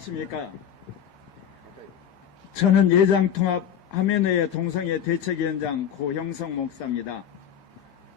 안녕하십니까. 저는 예장통합 화면회의 동성애 대책위원장 고형성 목사입니다.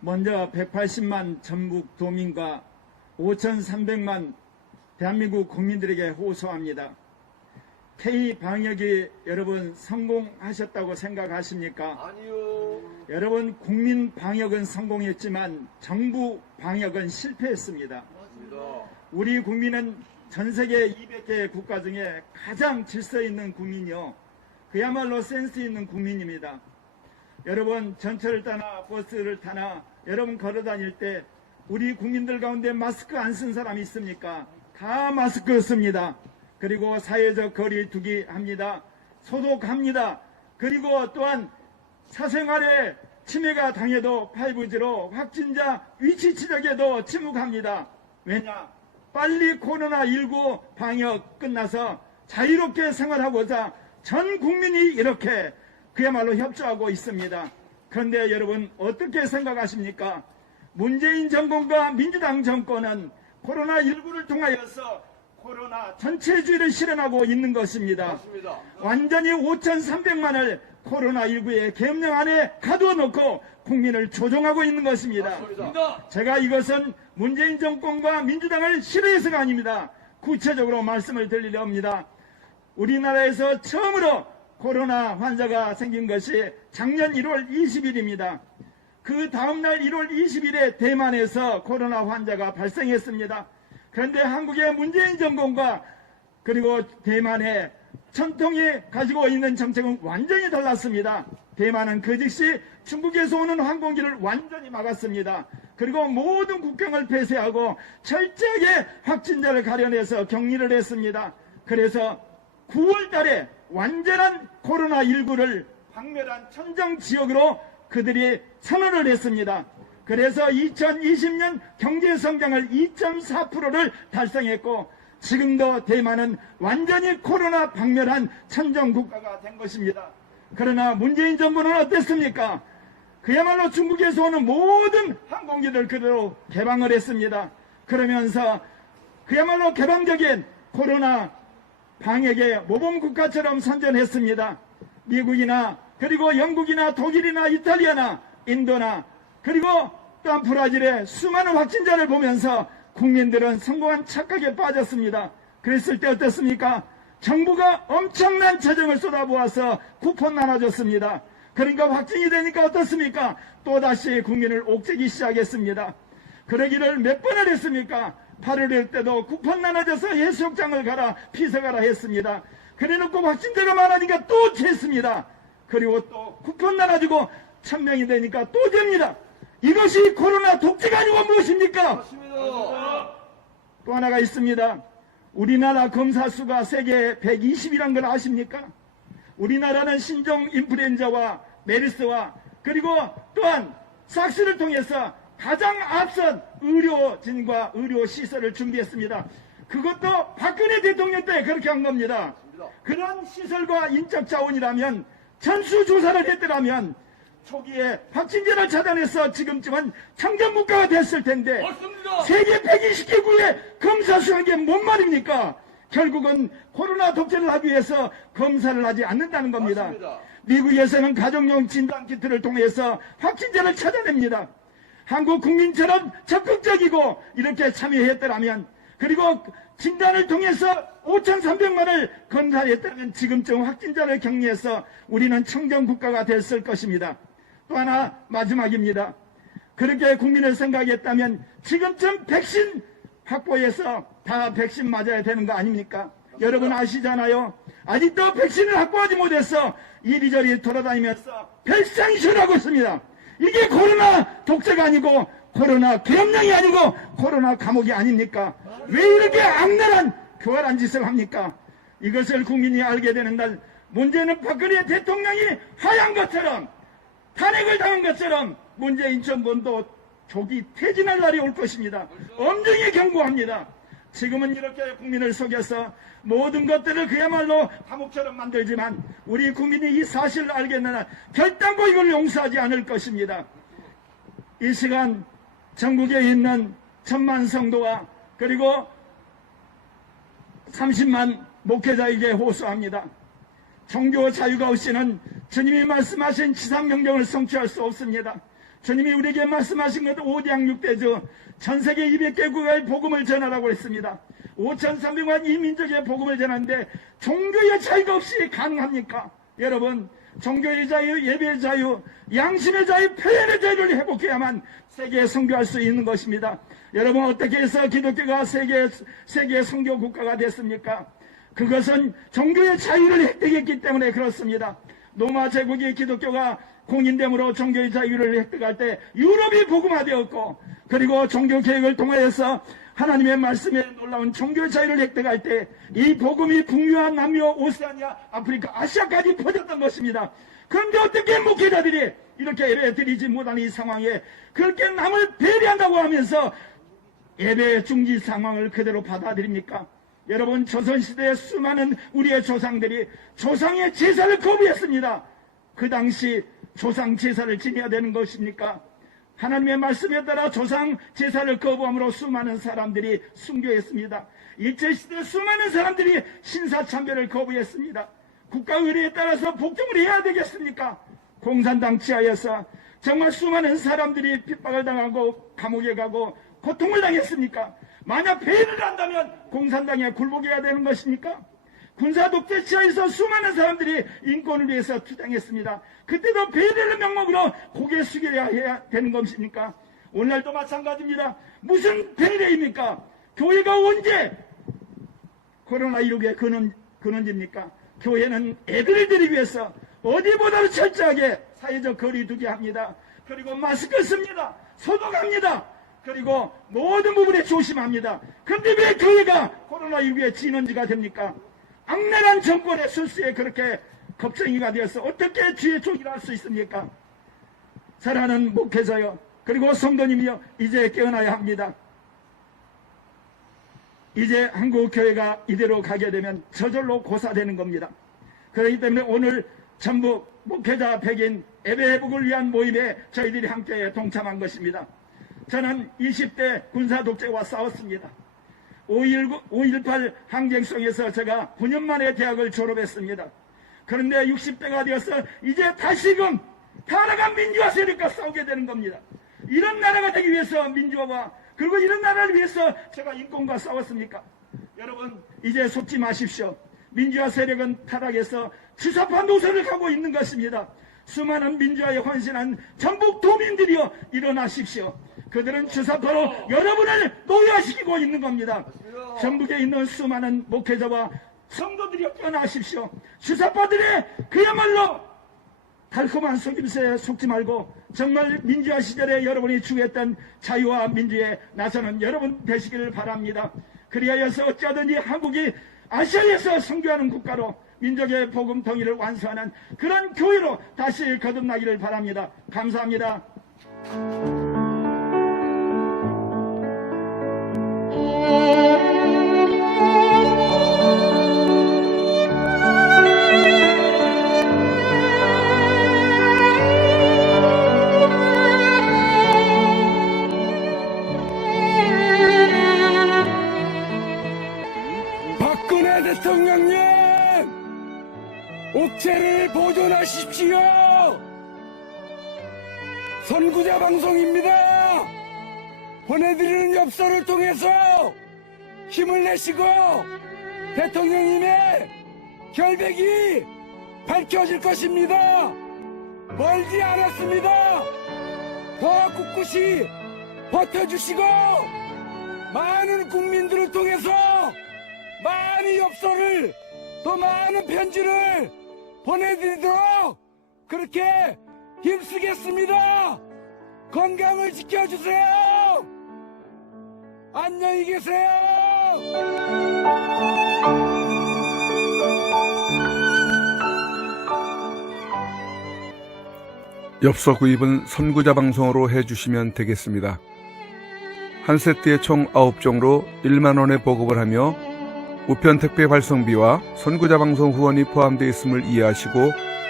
먼저 180만 전국 도민과 5,300만 대한민국 국민들에게 호소합니다. K-방역이 여러분 성공하셨다고 생각하십니까? 아니요. 여러분 국민 방역은 성공했지만 정부 방역은 실패했습니다. 맞습니다. 우리 국민은 전 세계 200개 국가 중에 가장 질서 있는 국민이요. 그야말로 센스 있는 국민입니다. 여러분 전철을 타나 버스를 타나 여러분 걸어 다닐 때 우리 국민들 가운데 마스크 안 쓴 사람이 있습니까? 다 마스크 씁니다. 그리고 사회적 거리 두기 합니다. 소독합니다. 그리고 또한 사생활에 침해가 당해도 5G로 확진자 위치 추적에도 침묵합니다. 왜냐? 빨리 코로나19 방역 끝나서 자유롭게 생활하고자 전 국민이 이렇게 그야말로 협조하고 있습니다. 그런데 여러분 어떻게 생각하십니까? 문재인 정권과 민주당 정권은 코로나19를 통하여서 코로나 전체주의를 실현하고 있는 것입니다. 맞습니다. 완전히 5,300만을 코로나19의 계엄령 안에 가두어놓고 국민을 조종하고 있는 것입니다. 맞습니다. 제가 이것은 문재인 정권과 민주당을 싫어해서가 아닙니다. 구체적으로 말씀을 드리려 합니다. 우리나라에서 처음으로 코로나 환자가 생긴 것이 작년 1월 20일입니다. 그 다음날 1월 20일에 대만에서 코로나 환자가 발생했습니다. 그런데 한국의 문재인 정권과 그리고 대만의 전통이 가지고 있는 정책은 완전히 달랐습니다. 대만은 그 즉시 중국에서 오는 항공기를 완전히 막았습니다. 그리고 모든 국경을 폐쇄하고 철저하게 확진자를 가려내서 격리를 했습니다. 그래서 9월 달에 완전한 코로나19를 박멸한 천정지역으로 그들이 선언을 했습니다. 그래서 2020년 경제성장을 2.4%를 달성했고 지금도 대만은 완전히 코로나 박멸한 천정국가가 된 것입니다. 그러나 문재인 정부는 어땠습니까? 그야말로 중국에서 오는 모든 항공기를 그대로 개방을 했습니다. 그러면서 그야말로 개방적인 코로나 방역의 모범국가처럼 선전했습니다. 미국이나 그리고 영국이나 독일이나 이탈리아나 인도나 그리고 또한 브라질의 수많은 확진자를 보면서 국민들은 성공한 착각에 빠졌습니다. 그랬을 때 어떻습니까? 정부가 엄청난 재정을 쏟아부어서 쿠폰 나눠줬습니다. 그러니까 확진이 되니까 어떻습니까? 또다시 국민을 옥죄기 시작했습니다. 그러기를 몇 번을 했습니까? 8월일 때도 쿠폰 나눠줘서 해수욕장을 가라 피서가라 했습니다. 그래놓고 확진자가 많으니까 또 쟀습니다. 그리고 또 쿠폰 나눠주고 1,000명이 되니까 또 됩니다. 이것이 코로나 독재가 아니고 무엇입니까? 맞습니다. 또 하나가 있습니다. 우리나라 검사 수가 세계 120이란 걸 아십니까? 우리나라는 신종 인플루엔자와 메르스와 그리고 또한 사스를 통해서 가장 앞선 의료진과 의료시설을 준비했습니다. 그것도 박근혜 대통령 때 그렇게 한 겁니다. 그런 시설과 인적 자원이라면 전수조사를 했더라면 초기에 확진자를 찾아내서 지금쯤은 청정국가가 됐을 텐데 맞습니다. 세계 120개국에 검사 수한 게 뭔 말입니까? 결국은 코로나 독재를 하기 위해서 검사를 하지 않는다는 겁니다. 맞습니다. 미국에서는 가정용 진단키트를 통해서 확진자를 찾아냅니다. 한국 국민처럼 적극적이고 이렇게 참여했더라면 그리고 진단을 통해서 5,300만을 검사했다면 지금쯤 확진자를 격리해서 우리는 청정국가가 됐을 것입니다. 또 하나 마지막입니다. 그렇게 국민을 생각했다면 지금쯤 백신 확보해서 다 백신 맞아야 되는 거 아닙니까? 여러분 아시잖아요. 아직도 백신을 확보하지 못해서 이리저리 돌아다니면서 별상쇼를 하고 있습니다. 이게 코로나 독재가 아니고 코로나 계엄령이 아니고 코로나 감옥이 아닙니까? 왜 이렇게 악랄한 교활한 짓을 합니까? 이것을 국민이 알게 되는 날 문제는 박근혜 대통령이 하얀 것처럼 탄핵을 당한 것처럼 문재인 정권도 조기 퇴진할 날이 올 것입니다. 엄중히 경고합니다. 지금은 이렇게 국민을 속여서 모든 것들을 그야말로 감옥처럼 만들지만 우리 국민이 이 사실을 알게 되는 날 결단코 이걸 용서하지 않을 것입니다. 이 시간 전국에 있는 1,000만 성도와 그리고 30만 목회자에게 호소합니다. 종교 자유가 없이는 주님이 말씀하신 지상명령을 성취할 수 없습니다. 주님이 우리에게 말씀하신 것 5대 6대주 전세계 200개국의 복음을 전하라고 했습니다. 5,300만 이 민족의 복음을 전하는데 종교의 자유가 없이 가능합니까? 여러분, 종교의 자유, 예배의 자유, 양심의 자유, 표현의 자유를 회복해야만 세계에 선교할 수 있는 것입니다. 여러분, 어떻게 해서 기독교가 세계 선교 국가가 됐습니까? 그것은 종교의 자유를 획득했기 때문에 그렇습니다. 로마 제국이 기독교가 공인됨으로 종교의 자유를 획득할 때 유럽이 복음화되었고, 그리고 종교개혁을 통하여서 하나님의 말씀에 놀라운 종교의 자유를 획득할 때 이 복음이 북유와 남유, 오세아니아, 아프리카, 아시아까지 퍼졌던 것입니다. 그런데 어떻게 목회자들이 이렇게 예배 드리지 못하는 이 상황에 그렇게 남을 배려한다고 하면서 예배 중지 상황을 그대로 받아들입니까? 여러분, 조선시대의 수많은 우리의 조상들이 조상의 제사를 거부했습니다. 그 당시 조상 제사를 지내야 되는 것입니까? 하나님의 말씀에 따라 조상 제사를 거부함으로 수많은 사람들이 순교했습니다. 일제시대 수많은 사람들이 신사참배를 거부했습니다. 국가 의례에 따라서 복종을 해야 되겠습니까? 공산당 치하에서 정말 수많은 사람들이 핍박을 당하고 감옥에 가고 고통을 당했습니까? 만약 배회를 한다면 공산당에 굴복해야 되는 것입니까? 군사 독재 치하에서 수많은 사람들이 인권을 위해서 투쟁했습니다. 그때도 배회를 명목으로 고개 숙여야 해야 되는 것입니까? 오늘날도 마찬가지입니다. 무슨 배회입니까? 교회가 언제 코로나19의 근원입니까? 교회는 애들을 데리기 위해서 어디보다도 철저하게 사회적 거리 두게 합니다. 그리고 마스크 씁니다. 소독합니다. 그리고 모든 부분에 조심합니다. 그런데 왜 교회가 코로나19의 진원지가 됩니까? 악랄한 정권의 술수에 그렇게 겁쟁이가 되어서 어떻게 주의 종이라 할 수 있습니까? 사랑하는 목회자여, 그리고 성도님이여, 이제 깨어나야 합니다. 이제 한국교회가 이대로 가게 되면 저절로 고사되는 겁니다. 그렇기 때문에 오늘 전북 목회자 100인 예배회복을 위한 모임에 저희들이 함께 동참한 것입니다. 저는 20대 군사독재와 싸웠습니다. 5.18 항쟁성에서 제가 9년 만에 대학을 졸업했습니다. 그런데 60대가 되어서 이제 다시금 타락한 민주화 세력과 싸우게 되는 겁니다. 이런 나라가 되기 위해서 민주화와 그리고 이런 나라를 위해서 제가 인권과 싸웠습니까? 여러분, 이제 속지 마십시오. 민주화 세력은 타락해서 주사파 노선을 가고 있는 것입니다. 수많은 민주화에 헌신한 전북 도민들이여 일어나십시오. 그들은 주사파로 여러분을 노예화시키고 있는 겁니다. 전북에 있는 수많은 목회자와 성도들이 깨어나십시오. 주사파들의 그야말로 달콤한 속임수에 속지 말고 정말 민주화 시절에 여러분이 추구했던 자유와 민주에 나서는 여러분 되시기를 바랍니다. 그리하여서 어찌하든지 한국이 아시아에서 선교하는 국가로 민족의 복음 통일을 완수하는 그런 교회로 다시 거듭나기를 바랍니다. 감사합니다. 박근혜 대통령님, 옥체를 보존하십시오. 선구자 방송입니다. 보내드리는 엽서를 통해서 힘을 내시고 대통령님의 결백이 밝혀질 것입니다. 멀지 않았습니다. 더 꿋꿋이 버텨주시고 많은 국민들을 통해서 많은 엽서를, 더 많은 편지를 보내드리도록 그렇게 힘쓰겠습니다. 건강을 지켜주세요. 안녕히 계세요. 엽서 구입은 선구자 방송으로 해주시면 되겠습니다. 한 세트에 총 9종으로 1만원에 보급을 하며 우편 택배 발송비와 선구자 방송 후원이 포함되어 있음을 이해하시고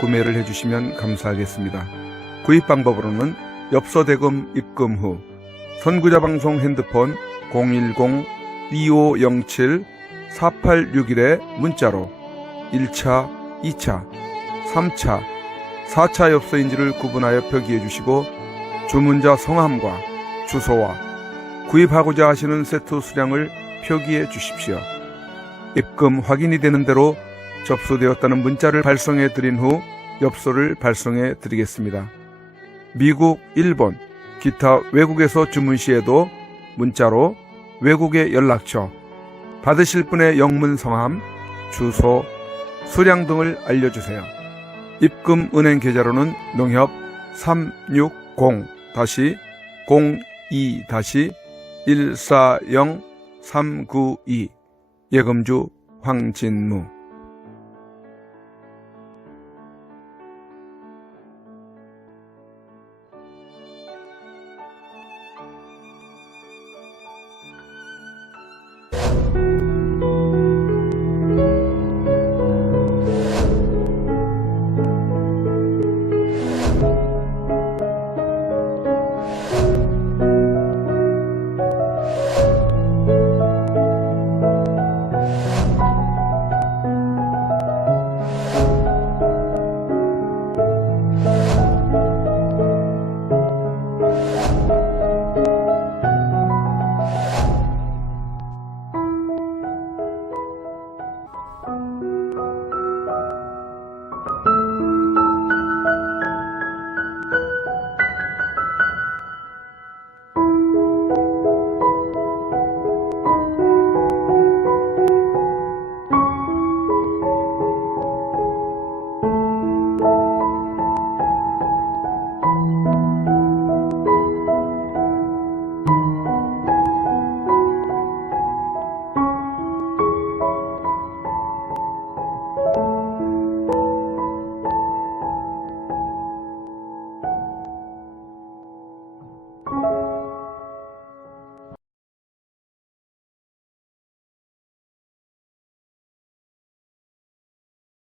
구매를 해주시면 감사하겠습니다. 구입 방법으로는 엽서 대금 입금 후 선구자 방송 핸드폰 010-2507 4861에 문자로 1차, 2차, 3차, 4차 엽서인지를 구분하여 표기해 주시고 주문자 성함과 주소와 구입하고자 하시는 세트 수량을 표기해 주십시오. 입금 확인이 되는 대로 접수되었다는 문자를 발송해 드린 후 엽서를 발송해 드리겠습니다. 미국, 일본, 기타 외국에서 주문 시에도 문자로 외국의 연락처, 받으실 분의 영문 성함, 주소, 수량 등을 알려주세요. 입금 은행 계좌로는 농협 360-02-140-392 예금주 황진무.